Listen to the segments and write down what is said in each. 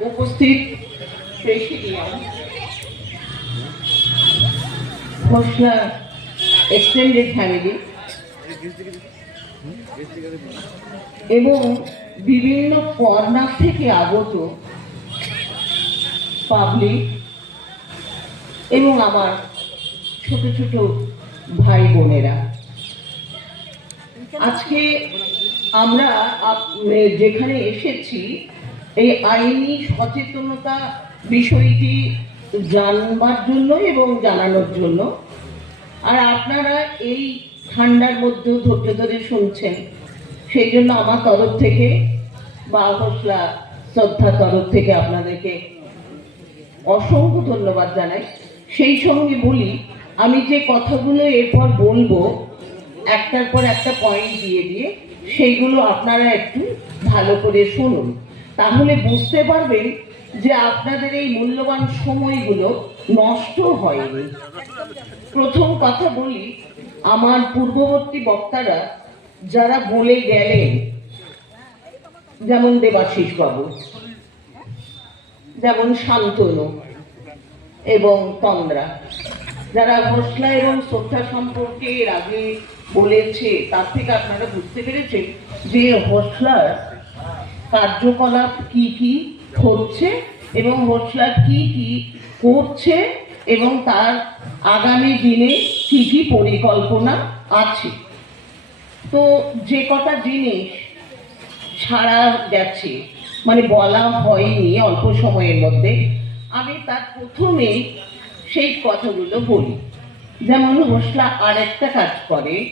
উপস্থিত এবং বিভিন্ন কর্নার থেকে আগত পাবলিক এবং আমার ছোট ছোট ভাই বোনেরা। আজকে আমরা আপ- যেখানে এসেছি, এই আইনি সচেতনতা বিষয়টি জানবার জন্য এবং জানানোর জন্য। আর আপনারা এই ঠান্ডার মধ্যেও ধৈর্য ধরে শুনছেন, সেই জন্য আমার তরফ থেকে বা হোসলা শ্রদ্ধা তরফ থেকে আপনাদেরকে অসংখ্য ধন্যবাদ জানাই। সেই সঙ্গে বলি, আমি যে কথাগুলো এরপর বলব একটার পর একটা পয়েন্ট দিয়ে দিয়ে সেইগুলো আপনারা একটু ভালো করে শুনুন। তাহলে বুঝতে পারবেন যে আপনাদের এই মূল্যবান সময়গুলো নষ্ট হয়নি। প্রথম কথা বলি, আমার পূর্ববর্তী বক্তারা যারা বলে গেলেন, যেমন দেবাশিস বাবু, যেমন শান্তনু এবং তন্দ্রা, যারা ঘোষলা এবং শ্রদ্ধা সম্পর্কে এর আগে বলেছে, তার থেকে আপনারা বুঝতে পেরেছেন যে হোসলার কার্যকলাপ কি কি হচ্ছে এবং হোসলা কি কি করছে এবং তার আগামী দিনে কি কি পরিকল্পনা আছে। তো যে কটা জিনিস সারা গেছে মানে বলা হয়নি অল্প সময়ের মধ্যে, আমি তার প্রথমেই সেই কথাগুলো বলি। যেমন হোসলা আরেকটা কাজ করে,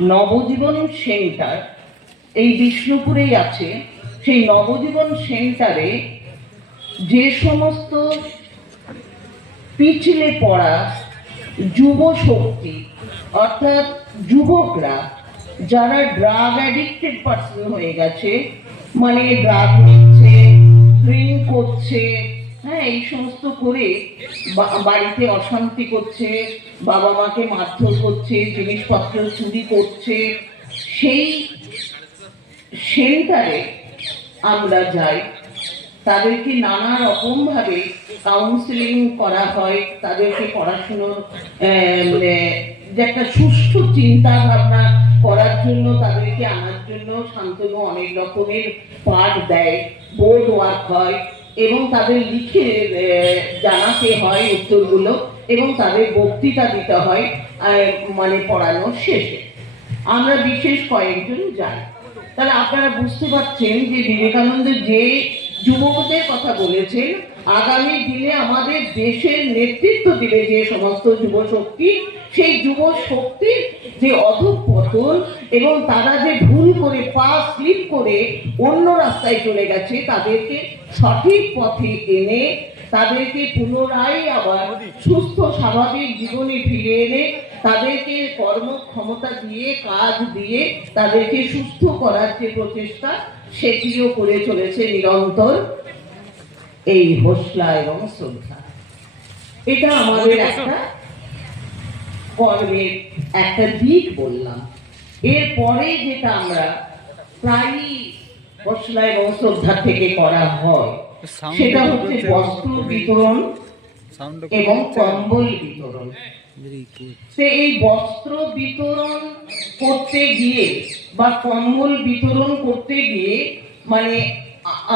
নবজীবন সেন্টার, এই বিষ্ণুপুরেই আছে, সেই নবজীবন সেন্টারে যে সমস্ত পিছলে পড়া যুব শক্তি, অর্থাৎ যুবকরা, যারা ড্রাগ অ্যাডিক্টেড পার্সন হয়ে গেছে মানে ড্রাগ নিচ্ছে ড্রিঙ্ক করছে হ্যাঁ এই সমস্ত করে বাড়িতে অশান্তি করছে, বাবা মাকে মারধর করছে, জিনিসপত্র চুরি করছে, সেই সেন্টারে আমরা যাই। তাদেরকে নানা রকম ভাবে কাউন্সিলিং করা হয়, তাদেরকে পড়াশুনোর মানে যে একটা সুষ্ঠু চিন্তা ভাবনা করার জন্য, তাদেরকে আনার জন্য শান্তনু অনেক রকমের পাঠ দেয় বোর্ড ওয়ার্ক হয়। এবং তাদের লিখে জানাতে হয় উত্তরগুলো এবং তাদের বক্তৃতা দিতে হয় মানে পড়ানোর শেষে। আমরা বিশেষ কয়েকজন যাই। তাহলে আপনারা বুঝতে পারছেন যে বিবেকানন্দ যে যুবকদের কথা বলেছেন আগামী দিনে আমাদের দেশের নেতৃত্ব দিবে যে সমস্ত যুব শক্তি সেই যুব শক্তির যে অধঃপতন এবং তারা যে ভুল করে পা স্লিপ করে অন্য রাস্তায় চলে গেছে, তাদেরকে সঠিক পথে এনে, তাদেরকে পুনরায় আবার সুস্থ, স্বাভাবিক জীবনে ফিরে এনে, তাদেরকে কর্মক্ষমতা দিয়ে, কাজ দিয়ে, তাদেরকে সুস্থ করার যে প্রচেষ্টা সেটিও করে চলেছে নিরন্তর। এই হোসলা এবং শ্রদ্ধা। এটা আমাদের একটা কর্মের একটা দিক বললাম। এরপরে যেটা আমরা প্রায়ই হোসলা এবং শ্রদ্ধা থেকে করা হয় সেটা হচ্ছে বস্ত্র বিতরণ এবং কম্বল বিতরণ। সে এই বস্ত্র বিতরণ করতে গিয়ে বা কম্বল বিতরণ করতে গিয়ে মানে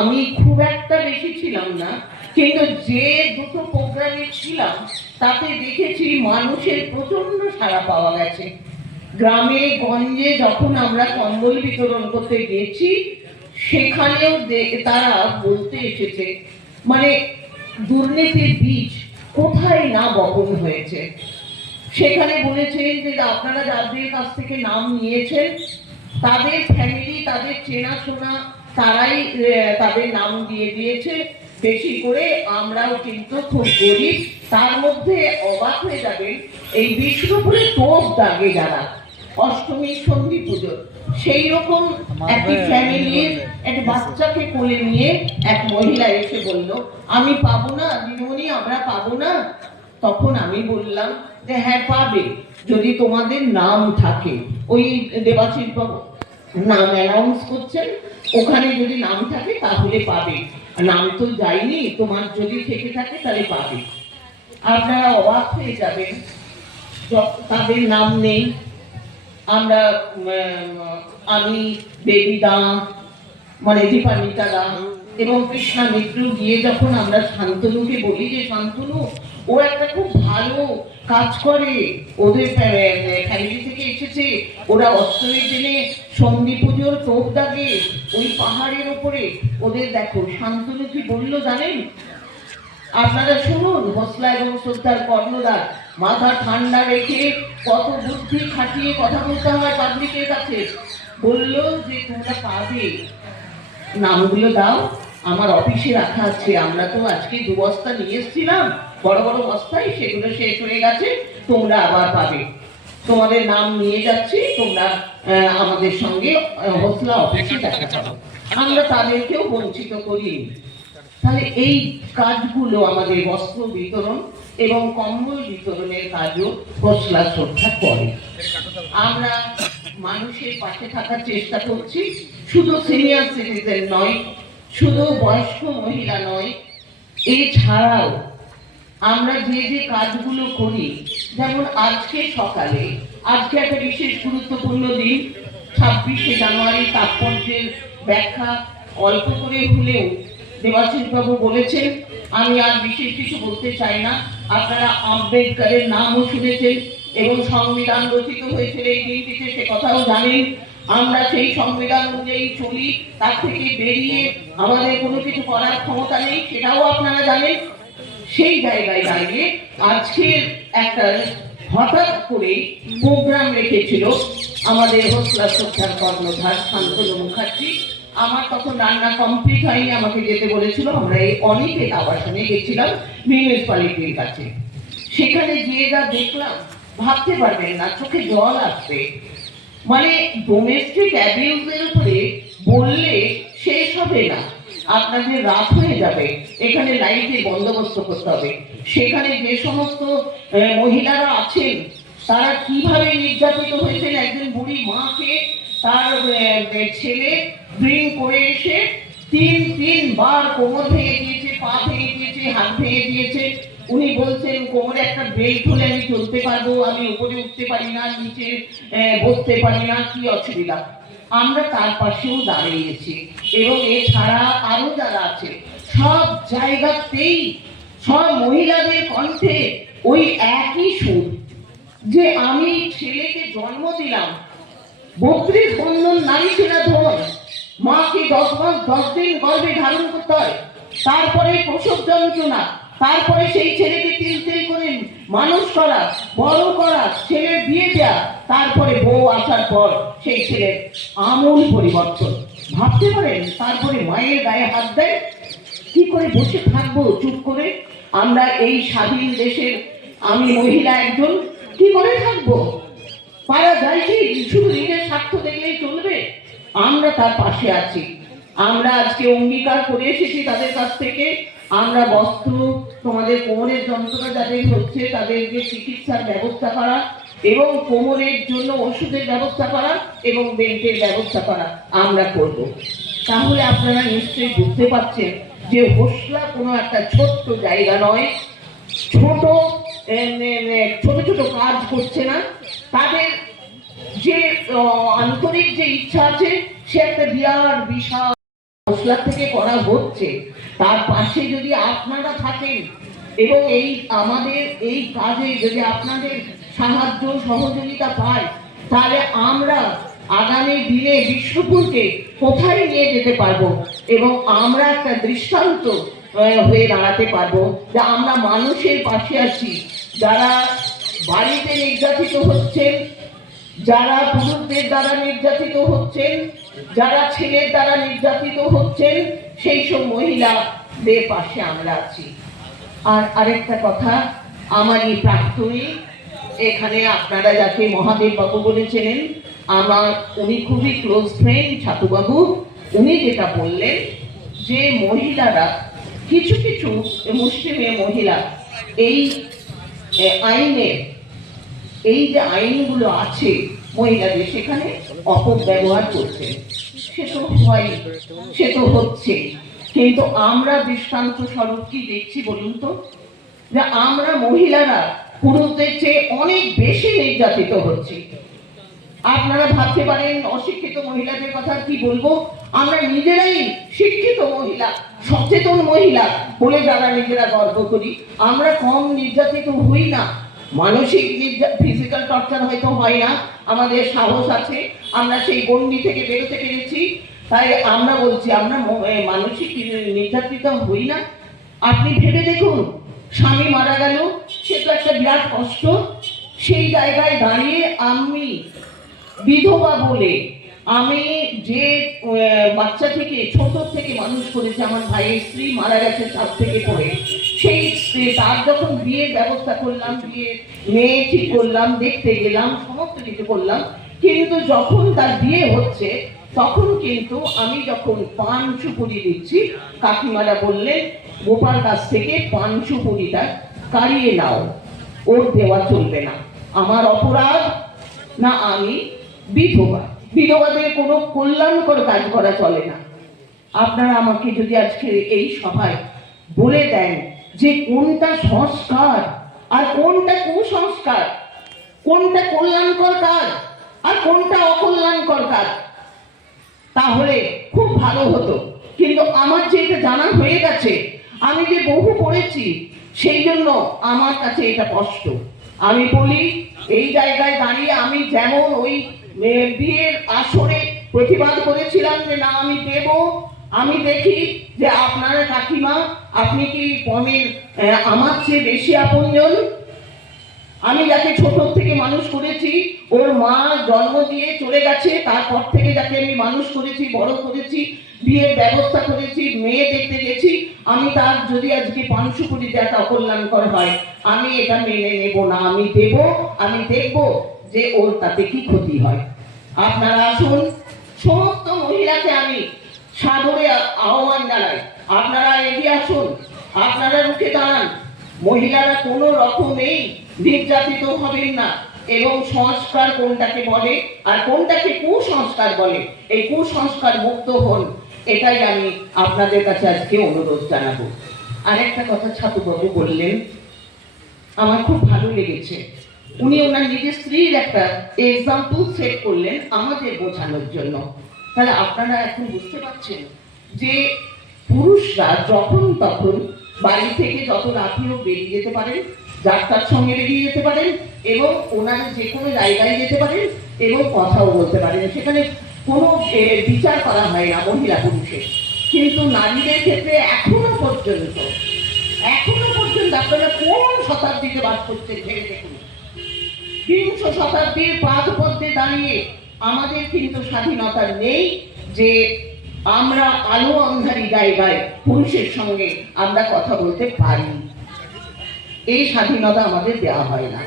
আমি খুব একটা বেশি ছিলাম না, কিন্তু যে দুটো প্রোগ্রামে ছিলাম, তাতে দেখেছি মানুষের প্রচণ্ড সাড়া পাওয়া গেছে। গ্রামে, গঞ্জে যখন আমরা কম্বল বিতরণ করতে গেছি সেখানেও তারা বলতে এসেছে মানে দুর্নীতির বীজ কোথায় না বপন হয়েছে? সেখানে বলেছেন যে আপনারা যাদের কাছ থেকে নাম নিয়েছেন তাদের ফ্যামিলি তাদের চেনাশোনা তারাই তাদের নাম দিয়ে দিয়েছে। বেশি করে আমরাও কিন্তু খুব গরিব তার মধ্যে অবাক হয়ে যাবেন এই বিষ্ণুপুরে টোপ দাগে যারা। অষ্টমী সন্ধি পুজো সেই রকম একটি ফ্যামিলির এক বাচ্চাকে কোলে নিয়ে এক মহিলা এসে বলল আমি পাবো না দিদিমণি আমরা পাবো না। তখন আমি বললাম যে হ্যাঁ পাবে। যদি তোমাদের নাম থাকে, ওই দেবাশিস বাবু, নাম অ্যানাউন্স করছেন, ওখানে যদি নাম থাকে, তাহলে পাবে। নাম তো যায়নি, তোমার যদি থেকে থাকে, তাহলে পাবে। আপনারা অবাক হয়ে যাবেন তাদের নাম নেই। আমরা আমি বেবি দাম মানে দীপান্বিতা দাম এবং কৃষ্ণা মিত্র গিয়ে যখন আমরা শান্তনুকে বলি যে, শান্তনু ও একটা খুব ভালো কাজ করে ওদের ফ্যামিলি থেকে এসেছে। ওরা অষ্টমীর দিনে সন্ধি পুজোর টোপ দাগে ওই পাহাড়ের ওপরে ওদের দেখো শান্তনু কি বলল, জানেন? আপনারা শুনুন, হোসলা এবং শ্রদ্ধার কর্ণদার মাথা ঠান্ডা রেখে কত বুদ্ধি খাটিয়ে কথা বলতে হয় পাবলিকের কাছে। বলল যে তোমরা পাবে নামগুলো দাও। আমার অফিসে রাখা আছে, আমরা তো আজকে দু বস্তা নিয়ে এসেছিলাম। বড় বড় বস্তায় সেগুলো শেষ হয়ে গেছে, তোমরা আবার পাবে। তোমাদের নাম নিয়ে যাচ্ছি, তোমরা আমাদের সঙ্গে হোসলা অফিসে দেখা করো। আমরা তাদেরকেও বঞ্চিত করিনি তাহলে এই কাজগুলো আমাদের বস্ত্র বিতরণ এবং কম্বল বিতরণের কাজও হোসলা শ্রদ্ধা করে। আমরা মানুষের পাশে থাকার চেষ্টা করছি, শুধু সিনিয়র সিটিজেন নয় শুধু বয়স্ক মহিলা নয়, এছাড়াও আমরা যে যে কাজগুলো করি, যেমন আজকে সকালে, আজকে একটা বিশেষ গুরুত্বপূর্ণ দিন, ছাব্বিশে জানুয়ারি তাৎপর্যের ব্যাখ্যা অল্প করে হলেও দেবাশিস বাবু বলেছেন, আমি আর বিশেষ কিছু বলতে চাই না। আপনারা আম্বেদকরের নামও শুনেছেন এবং সংবিধান রচিত হয়েছিল এই দিনটিতে, সে কথাও জানেন। আমরা সেই সংবিধান অনুযায়ী চলি, তার থেকে বেরিয়ে আমাদের কোনো কিছু করার ক্ষমতা নেই, সেটাও আপনারা জানেন। সেই জায়গায় দাঁড়িয়ে আজকের একটা হঠাৎ করে প্রোগ্রাম রেখেছিল আমাদের হোসলা শ্রদ্ধার কর্ণধার শান্তনু মুখার্জি। আমার তখন রান্না কমপ্লিট হয়নি, আমাকে যেতে বলেছিল। আমরা এই অনেকের আবাসনে গেছিলাম মিউনিসিপালিটির কাছে। সেখানে গিয়ে যা দেখলাম, ভাবতে পারবেন না, চোখে জল আসবে। মানে ডোমেস্টিক অ্যাবিউজের উপরে বললে শেষ হবে না। আপনাদের রাত হয়ে যাবে, এখানে লাইটের বন্দোবস্ত করতে হবে। সেখানে যে সমস্ত মহিলারা আছেন, তারা কীভাবে নির্যাতিত হয়েছেন? একজন বুড়ি মাকে, তার ছেলে ড্রিঙ্ক করে এসে তিন তিন বার কোমর ভেঙে দিয়েছে, পা ভেঙে দিয়েছে, হাত ভেঙে দিয়েছে। উনি বলছেন, কোমরে একটা বেল্ট হলে আমি চলতে পারব, আমি উপরে উঠতে পারি না, নিচে বসতে পারি না, কি অসুবিধা? আমরা তার পাশেও দাঁড়িয়েছি এবং এছাড়া আরও যারা আছে, সব জায়গাতেই সব মহিলাদের কণ্ঠে ওই একই সুর, যে আমি ছেলেকে জন্ম দিলাম, বত্রিশ বন্ধন নারী ছেলে ধন মাকে দশ মাস, দশ দিন গর্ভে ধারণ করতে হয়, তারপরে প্রসব যন্ত্রণা তারপরে সেই ছেলেকে তিল তিল করে মানুষ করা, বড় করা, ছেলের বিয়ে দেওয়া তারপরে বউ আসার পর সেই ছেলের আমূল পরিবর্তন। ভাবতে পারেন, তারপরে মায়ের গায়ে হাত দেয়? কি করে বসে থাকব চুপ করে? আমরা এই স্বাধীন দেশের, আমি মহিলা একজন, কি করে থাকব? পারা যায় কি শুধু নিজের স্বার্থ দেখলেই চলবে? আমরা তার পাশে আছি। আমরা আজকে অঙ্গীকার করে এসেছি তাদের কাছ থেকে। আমরা বস্ত্র তোমাদের কোমরের যন্ত্রণা যাদের হচ্ছে, তাদেরকে চিকিৎসার ব্যবস্থা করা এবং কোমরের জন্য ওষুধের ব্যবস্থা করা এবং বেল্টের ব্যবস্থা করা আমরা করব। তাহলে আপনারা নিশ্চয়ই বুঝতে পারছেন যে হোসলা কোনো একটা ছোট্ট জায়গা নয়। ছোট ছোট ছোট কাজ করছে না। তাদের যে আন্তরিক যে ইচ্ছা আছে, সে একটা বিরাট বিশাল মশলা থেকে করা হচ্ছে, তার পাশে যদি আপনারা থাকেন এবং এই আমাদের এই কাজে যদি আপনাদের সাহায্য সহযোগিতা পাই তাহলে আমরা আগামী দিনে বিষ্ণুপুরকে কোথায় নিয়ে যেতে পারব এবং আমরা একটা দৃষ্টান্ত হয়ে দাঁড়াতে পারব যে আমরা মানুষের পাশে আছি, যারা বাড়িতে নির্যাতিত হচ্ছেন যারা পুরুষদের দ্বারা নির্যাতিত হচ্ছেন, যারা ছেলের দ্বারা নির্যাতিত হচ্ছেন, সেই সব মহিলাদের পাশে আমরা আছি। আর আরেকটা কথা আমারই প্রাক্তনী এখানে আপনারা যাকে মহাদেব বাবু বলেছিলেন, আমার উনি খুবই ক্লোজ ফ্রেন্ড ছাতুবাবু, উনি যেটা বললেন যে মহিলারা, কিছু কিছু মুসলিমের মহিলা, এই আইনের এই যে আইনগুলো আছে, মহিলাদের সেখানে অপব্যবহার করছেন সে তো হয়, সে তো হচ্ছে। কিন্তু আমরা দৃষ্টান্ত স্বরূপ কি দেখছি বলুন তো? যে আমরা মহিলারা পুরুষদের চেয়ে অনেক বেশি নির্যাতিত হচ্ছি। আপনারা ভাবতে পারেন, অশিক্ষিত মহিলাদের কথা কি বলব? আমরা নিজেরাই শিক্ষিত মহিলা, সচেতন মহিলা বলে যারা নিজেরা গর্ব করি, আমরা কম নির্যাতিত হই না। মানসিক ফিজিক্যাল টর্চার হয়তো হয় না, আমাদের সাহস আছে, আমরা সেই গন্ডি থেকে বেরোতে পেরেছি। তাই আমরা বলছি, আমরা মানসিক নির্যাতিত হই না। আপনি ভেবে দেখুন, স্বামী মারা গেল, সে তো একটা বিরাট কষ্ট। সেই জায়গায় দাঁড়িয়ে আমি বিধবা বলে আমি যে বাচ্চা থেকে, ছোট থেকে মানুষ করেছে, আমার ভাইয়ের স্ত্রী মারা গেছে সাত থেকে পড়ে সেই স্ত্রী- তার যখন বিয়ের ব্যবস্থা করলাম বিয়ে মেয়ে ঠিক করলাম, দেখতে গেলাম, সমস্ত কিছু করলাম, কিন্তু যখন তার বিয়ে হচ্ছে, তখন কিন্তু আমি যখন পান সুপুরি দিচ্ছি, কাকিমারা বললেন, গোপাল কাছ থেকে পান সুপুরিটা কাড়িয়ে নাও, ওর দেওয়া চলবে না। আমার অপরাধ না আমি, বিধবা। বিধবাদের কোনো কল্যাণকর কাজ করা চলে না। আপনারা আমাকে যদি আজকে এই সভায় বলে দেন যে কোনটা সংস্কার আর কোনটা কুসংস্কার, কোনটা কল্যাণকর কাজ আর কোনটা অকল্যাণকর কাজ, তাহলে খুব ভালো হতো। কিন্তু আমার যে এটা জানা হয়ে গেছে, আমি যে বহু পড়েছি, সেই জন্য আমার কাছে এটা কষ্ট আমি বলি, এই জায়গায় দাঁড়িয়ে আমি যেমন ওই বিয়ের আসরে প্রতিবাদ করেছিলাম যে, না, আমি দেব। আমি দেখি যে আপনার কাকিমা, আপনি কি পমের আমার চেয়ে বেশি আপনজন? আমি যাকে ছোট থেকে মানুষ করেছি, ওর মা জন্ম দিয়ে চলে গেছে, তারপর থেকে যাকে আমি মানুষ করেছি, বড় করেছি, বিয়ের ব্যবস্থা করেছি, মেয়ে দেখতে গেছি, আমি তার যদি আজকে পাঁচশো কোটি টাকা অকল্যাণকর হয়, আমি এটা মেনে নেব না, আমি দেব, আমি দেখব। যে ওর তাতে কি ক্ষতি হয়? আপনারা আসুন, সমস্ত মহিলাকে আমি সাদরে আহ্বান জানাই। আপনারা এগিয়ে আসুন, আপনারা রুখে দাঁড়ান। মহিলারা কোনো রকমেই নির্যাতিত হবেন না এবং সংস্কার কোনটাকে বলে আর কোনটাকে কুসংস্কার বলে? এই কুসংস্কার মুক্ত হন, এটাই আমি আপনাদের কাছে আজকে অনুরোধ জানাব। আরেকটা কথা ছাতুবাবু বললেন, আমার খুব ভালো লেগেছে। উনি ওনার নিজের স্ত্রীর একটা এক্সাম্পল সেট করলেন আমাদের বোঝানোর জন্য। তাহলে আপনারা এখন বুঝতে পারছেন যে পুরুষরা যখন তখন বাড়ি থেকে যত রাত্রিও বেরিয়ে যেতে পারেন, যাত্রার সঙ্গে বেরিয়ে যেতে পারেন এবং ওনারা যে কোনো জায়গায় যেতে পারেন এবং কথাও বলতে পারেন। সেখানে কোনো বিচার করা হয় না মহিলা পুরুষের। কিন্তু নারীদের ক্ষেত্রে এখনও পর্যন্ত এখনও পর্যন্ত আপনারা কোন শতাব্দীতে বাস করছেন, ভেবে দেখুন। বিংশ শতাব্দীর পাদপদ্মে দাঁড়িয়ে আমাদের কিন্তু স্বাধীনতা নেই যে আমরা আলো অন্ধারি জায়গায় পুরুষের সঙ্গে আমরা কথা বলতে পারি। এই স্বাধীনতা আমাদের দেওয়া হয় না।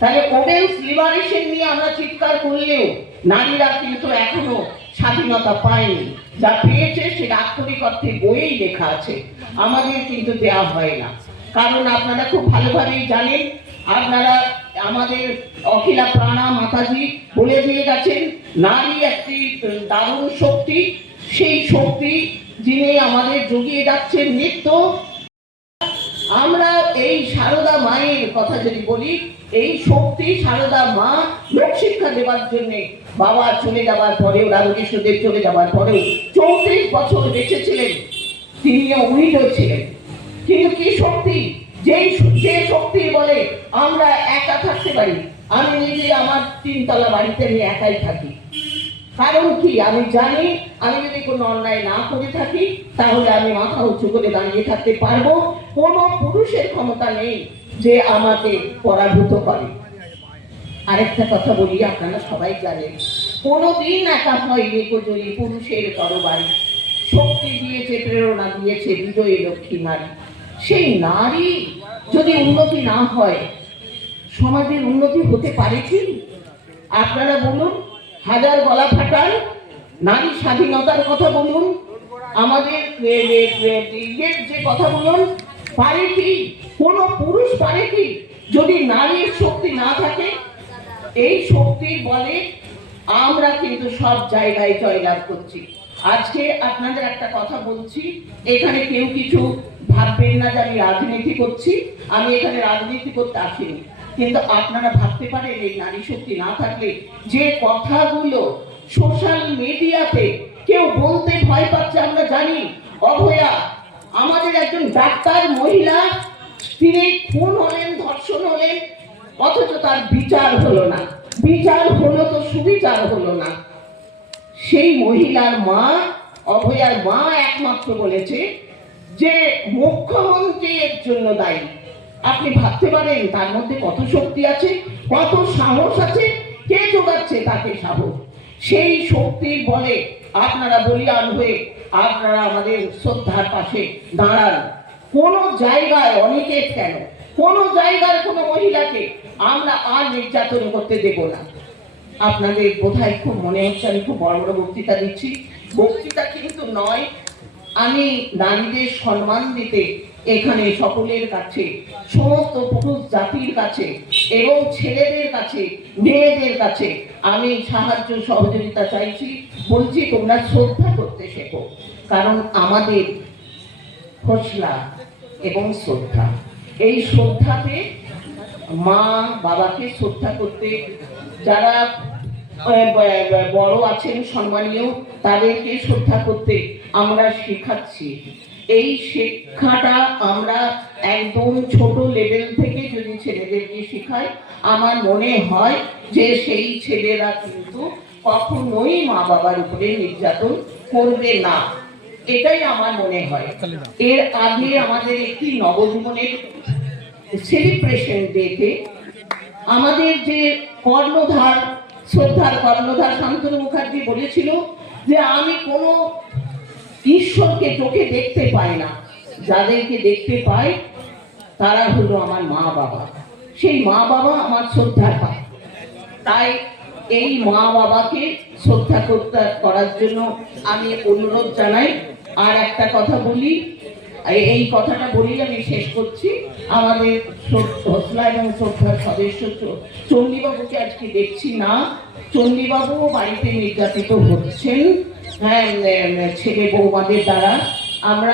তাহলে ওমেন্স লিবারেশন নিয়ে আমরা চিৎকার করলেও নারীরা কিন্তু এখনও স্বাধীনতা পায়নি। যা পেয়েছে সেটা আক্ষরিক অর্থে বইয়েই লেখা আছে। আমাদের কিন্তু দেওয়া হয় না। কারণ আপনারা খুব ভালোভাবেই জানেন, আপনারা আমাদের অখিলা প্রাণা মাতাজি বলে দিয়ে গেছেন, নারী একটি দারুণ শক্তি। সেই শক্তি যিনি আমাদের জুগিয়ে যাচ্ছেন নিত্য। আমরা এই সারদা মায়ের কথা যদি বলি, এই শক্তি সারদা মা লোকশিক্ষা দেওয়ার জন্য বাবা চলে যাওয়ার পরেও, রামকৃষ্ণদেব চলে যাওয়ার পরেও চৌত্রিশ বছর বেঁচে ছিলেন। তিনিও উনিও ছিলেন। কিন্তু কি শক্তি? যেই যে শক্তি বলে আমরা একা থাকতে পারি, আমি নিজে আমার তিনতলা বাড়িতে আমি একাই থাকি। কারণ কি? আমি জানি, আমি যদি কোনো অন্যায় না করে থাকি, তাহলে আমি মাথা উঁচু করে দাঁড়িয়ে থাকতে পারব। কোনো পুরুষের ক্ষমতা নেই যে আমাকে পরাভূত করে। আরেকটা কথা বলি, আপনারা সবাই জানেন, কোনোদিন একা হয়নি কোজরি পুরুষের তরবারি। শক্তি দিয়েছে, প্রেরণা দিয়েছে বিজয়ী লক্ষ্মী নারী। সেই নারী যদি উন্নতি না হয়, সমাজের উন্নতি হতে পারে কি? আপনারা বলুন, হাজার গলা ফাটান, নারী স্বাধীনতার কথা বলুন, আমাদের যে কথা বলুন, পারে কি? কোন পুরুষ পারে কি? যদি নারীর শক্তি না থাকে, এই শক্তির বলে আমরা কিন্তু সব জায়গায় জয়লাভ করছি। আজকে আপনাদের একটা কথা বলছি, এখানে কেউ কিছু ভাববেন না যে আমি রাজনীতি করছি, আমি এখানে রাজনীতি করতে আসিনি। কিন্তু আপনারা ভাবতে পারেন, এই নারী শক্তি না থাকলে যে কথাগুলো সোশ্যাল মিডিয়াতে কেউ বলতে ভয় পাচ্ছে, আমরা জানি। অভয়া, আমাদের একজন ডাক্তার মহিলা, তিনি খুন হলেন, ধর্ষণ হলেন, অথচ তার বিচার হলো না। বিচার হলো তো সুবিচার হলো না। সেই মহিলার মা, অভয়ার মা একমাত্র বলেছে যে মুখ্যমন্ত্রী এর জন্য দায়ী। আপনি ভাবতে পারেন, তার মধ্যে কত শক্তি আছে, কত সাহস আছে, কে যোগাচ্ছে তাকে সাহস? সেই শক্তির বলে আপনারা বলিয়ান হয়ে আপনারা আমাদের শ্রদ্ধার পাশে দাঁড়ান। কোন জায়গায় অনেকে কেন? কোন জায়গার কোনো মহিলাকে আমরা আর নির্যাতন করতে দেব না। আপনাদের বোধহয় খুব মনে হচ্ছে, আমি খুব বড় বড় বক্তৃতা দিচ্ছি। বক্তৃতা কিন্তু নয় আমি নারীদের সম্মান দিতে এখানে সকলের কাছে, সমস্ত পুরুষ জাতির কাছে এবং ছেলেদের কাছে, মেয়েদের কাছে আমি সাহায্য সহযোগিতা চাইছি, বলছি তোমরা শ্রদ্ধা করতে শেখো। কারণ আমাদের খোসলা এবং শ্রদ্ধা, এই শ্রদ্ধাতে মা বাবাকে শ্রদ্ধা করতে, যারা বড় আছেন, সম্মানীয়, তাদেরকে শ্রদ্ধা করতে আমরা শেখাচ্ছি। এই শিক্ষাটা আমরা একদম ছোট লেভেল থেকে যদি ছেলেদেরকে শেখাই, আমার মনে হয় যে সেই ছেলেরা কিন্তু কখনোই মা বাবার উপরে নির্যাতন করবে না। এটাই আমার মনে হয়। এর আগে আমাদের একটি নবজীবনের সেলিব্রেশন ডেতে আমাদের যে কর্ণধার শ্রদ্ধার কর্ণধার শান্তনু মুখার্জি বলেছিল যে আমি কোনো ঈশ্বরকে চোখে দেখতে পাই না। যাদেরকে দেখতে পাই, তারা হলো আমার মা বাবা। সেই মা বাবা আমার শ্রদ্ধার পায় তাই এই মা বাবাকে শ্রদ্ধা করতে করার জন্য আমি অনুরোধ জানাই। আর একটা কথা বলি এই- কথাটা বলি আমি শেষ করছি। আমাদের হোসলা এবং শ্রদ্ধার সদস্য চণ্ডীবাবুকে আজকে দেখছি না। চণ্ডীবাবুও বাড়িতে নির্যাতিত হচ্ছেন। হ্যাঁ ছেলে বৌমাদের দ্বারা। আমরা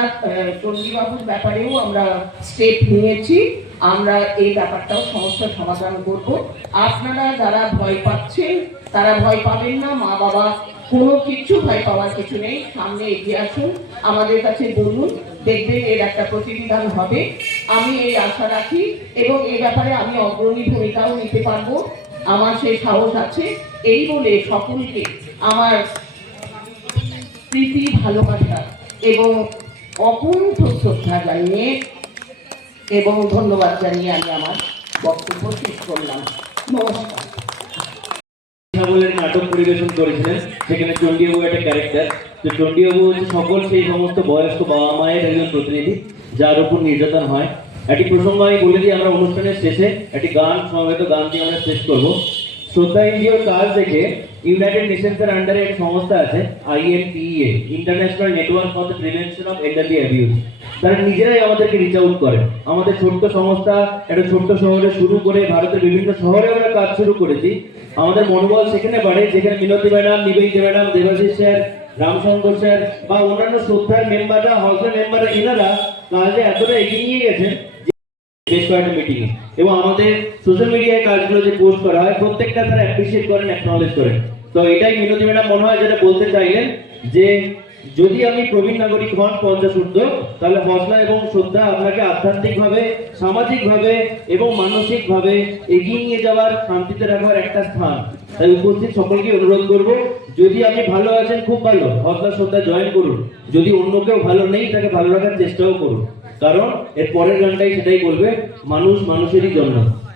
চণ্ডীবাবুর ব্যাপারেও আমরা স্টেপ নিয়েছি। আমরা এই ব্যাপারটাও সমস্যার সমাধান করব। আপনারা যারা ভয় পাচ্ছেন, তারা ভয় পাবেন না। মা বাবা কোনো কিছু ভয় পাওয়ার কিছু নেই। সামনে এগিয়ে আসুন। আমাদের কাছে বলুন দেখবেন এর একটা প্রতিবিধান হবে। আমি এই আশা রাখি এবং এই ব্যাপারে আমি অগ্রণী ভূমিকাও নিতে পারব। আমার সেই সাহস আছে। এই বলে সকলকে আমার প্রীতি, ভালোবাসা এবং অকুণ্ঠ শ্রদ্ধা জানিয়ে এবং ধন্যবাদ জানিয়ে আমি আমার বক্তব্য শেষ করলাম। নমস্কার। নাটক পরিবেশন করেছিলেন সেখানে চণ্ডীবাবু একটা ক্যারেক্টার তো চণ্ডীবাবু হচ্ছে সকল সেই সমস্ত বয়স্ক বাবা মায়ের একজন প্রতিনিধি, যার উপর নির্যাতন হয়। একটি প্রসঙ্গ আমি বলে দিই, আমরা অনুষ্ঠানের শেষে একটি গান, সমবেত গান দিয়ে আমরা শেষ করব। শ্রদ্ধা এনজিওর কাজ দেখে ইউনাইটেড নেশনসের আন্ডারে এক সংস্থা আছে INPEA international network for the prevention of elderly abuse তারা নিজেরাই আমাদেরকে রিচ আউট করে। আমাদের ছোট্ট সংস্থা একটা ছোট্ট শহরে শুরু করে ভারতের বিভিন্ন শহরে আমরা কাজ শুরু করেছি। আমাদের মনোবল সেখানে বাড়ে, যেখানে Minati madam, Nibedita madam, Debashis sir Ramshankar sir বা অন্যান্য শ্রদ্ধার মেম্বাররা হলসের মেম্বাররা এনারা কাজে এতটা এগিয়ে নিয়ে গেছেন বেশ কয়েকটা মিটিং এবং আমাদের সোশ্যাল মিডিয়ায় কাজগুলো যে পোস্ট করা হয়, প্রত্যেকটা তারা অ্যাপ্রিসিয়েট করেন অ্যাকনলেজ করেন। তো এটাই মিনতি ম্যাডাম মনে হয় যেটা বলতে চাইলেন যে যদি আপনি প্রবীণ নাগরিক হন পঞ্চাশ ঊর্ধ্ব, তাহলে হসলা এবং শ্রদ্ধা আপনাকে আধ্যাত্মিকভাবে, সামাজিকভাবে এবং মানসিকভাবে এগিয়ে নিয়ে যাওয়ার শান্তিতে রাখার একটা স্থান। তাই উপস্থিত সকলকে অনুরোধ করব, যদি আপনি ভালো আছেন, খুব ভালো। হসলা শ্রদ্ধা জয়েন করুন। যদি অন্য কেউ ভালো নেই, তাকে ভালো রাখার চেষ্টাও করুন। কারণ এর পরের গানটাই সেটাই বলবে, মানুষ মানুষেরই জন্য।